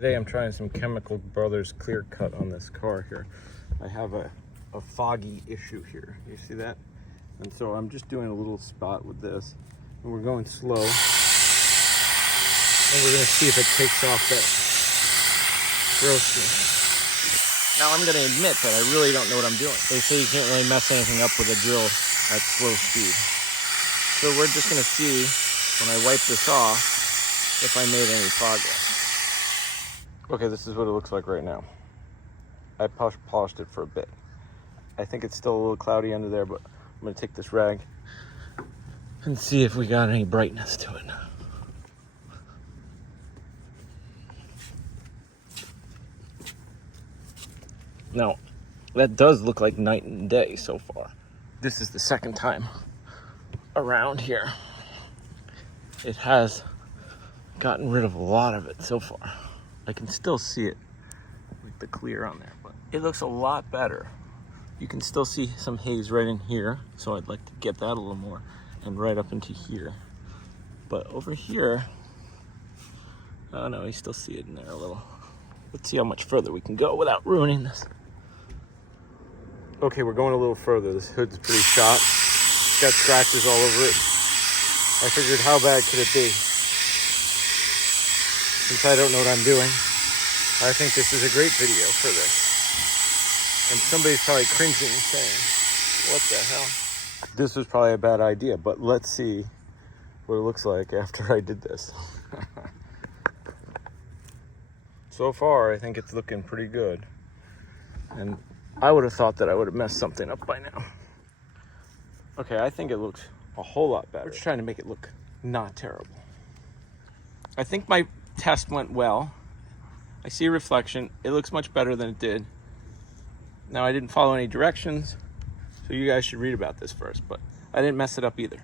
Today I'm trying some Chemical Brothers clear cut on this car here. I have a foggy issue here. You see that? And so I'm just doing a little spot with this. And we're going slow. And we're gonna see if it takes off that grossness. Now I'm gonna admit that I really don't know what I'm doing. They say you can't really mess anything up with a drill at slow speed. So we're just gonna see when I wipe this off if I made any progress. Okay, this is what it looks like right now. I polished it for a bit. I think it's still a little cloudy under there, but I'm gonna take this rag and see if we got any brightness to it. Now, that does look like night and day so far. This is the second time around here. It has gotten rid of a lot of it so far. I can still see it, like the clear on there, but it looks a lot better. You can still see some haze right in here, so I'd like to get that a little more, and right up into here. But over here, oh no, you still see it in there a little. Let's see how much further we can go without ruining this. Okay, we're going a little further. This hood's pretty shot. It's got scratches all over it. I figured, how bad could it be? Since I don't know what I'm doing, I think this is a great video for this. And somebody's probably cringing and saying, what the hell? This was probably a bad idea, but let's see what it looks like after I did this. So far, I think it's looking pretty good. And I would have thought that I would have messed something up by now. Okay, I think it looks a whole lot better. We're just trying to make it look not terrible. I think my test went well. I see a reflection. It looks much better than it did. Now, I didn't follow any directions, so you guys should read about this first, but I didn't mess it up either.